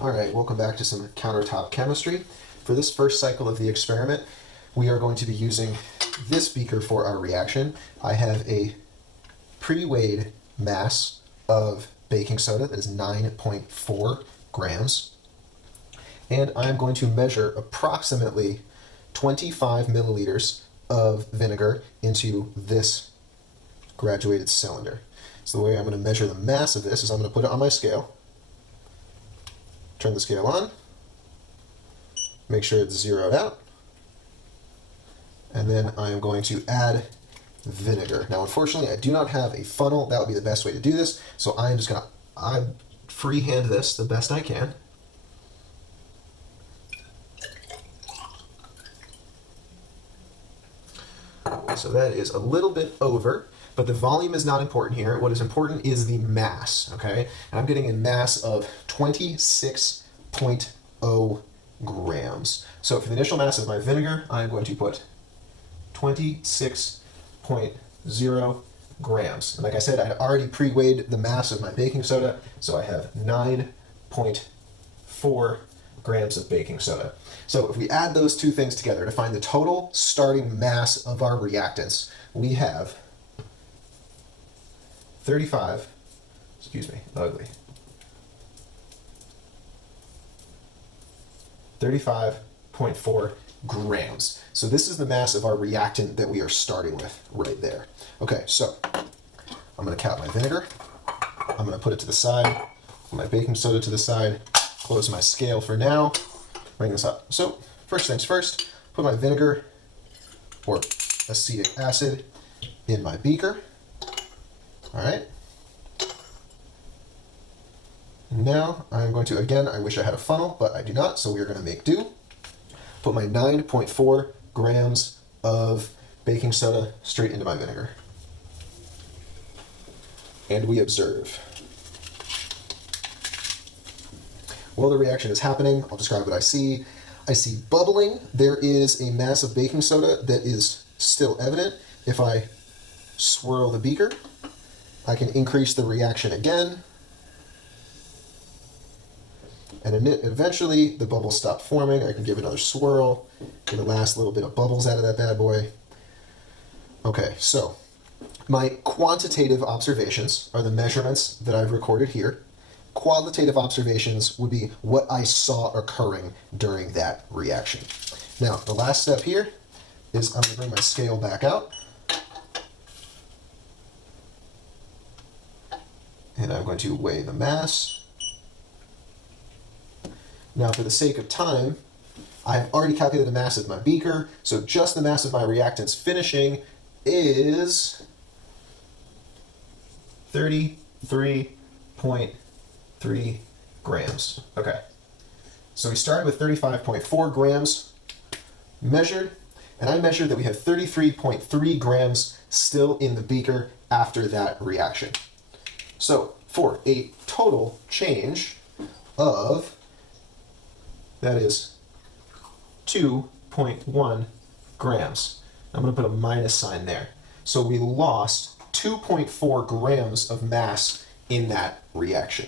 All right, welcome back to some countertop chemistry. For this first cycle of the experiment, we are going to be using this beaker for our reaction. I have a pre-weighed mass of baking soda that is 9.4 grams. And I'm going to measure approximately 25 milliliters of vinegar into this graduated cylinder. So the way I'm going to measure the mass of this is I'm going to put it on my scale. Turn the scale on, make sure it's zeroed out, and then I am going to add vinegar. Now unfortunately I do not have a funnel. That would be the best way to do this, so I am just going to freehand this the best I can. So that is a little bit over, but the volume is not important here. What is important is the mass, okay? And I'm getting a mass of 26.0 grams. So for the initial mass of my vinegar, I'm going to put 26.0 grams. And like I said, I'd already pre-weighed the mass of my baking soda, so I have 9.4 grams of baking soda. So if we add those two things together to find the total starting mass of our reactants, we have 35.4 grams. So this is the mass of our reactant that we are starting with right there. Okay, so I'm going to cap my vinegar. I'm going to put it to the side, put my baking soda to the side, close my scale for now, bring this up. So first things first, put my vinegar or acetic acid in my beaker. All right. Now I'm going to, again, I wish I had a funnel, but I do not, so we are going to make do. Put my 9.4 grams of baking soda straight into my vinegar. And we observe. While the reaction is happening, I'll describe what I see. I see bubbling. There is a mass of baking soda that is still evident. If I swirl the beaker, I can increase the reaction again. And eventually the bubbles stop forming. I can give another swirl, get a last little bit of bubbles out of that bad boy. Okay, so my quantitative observations are the measurements that I've recorded here. Qualitative observations would be what I saw occurring during that reaction. Now, the last step here is I'm going to bring my scale back out. And I'm going to weigh the mass. Now, for the sake of time, I've already calculated the mass of my beaker, so just the mass of my reactants finishing is 33.3 grams. Okay, so we started with 35.4 grams measured, and I measured that we had 33.3 grams still in the beaker after that reaction. So for a total change of, that is 2.1 grams. I'm going to put a minus sign there. So we lost 2.4 grams of mass in that reaction.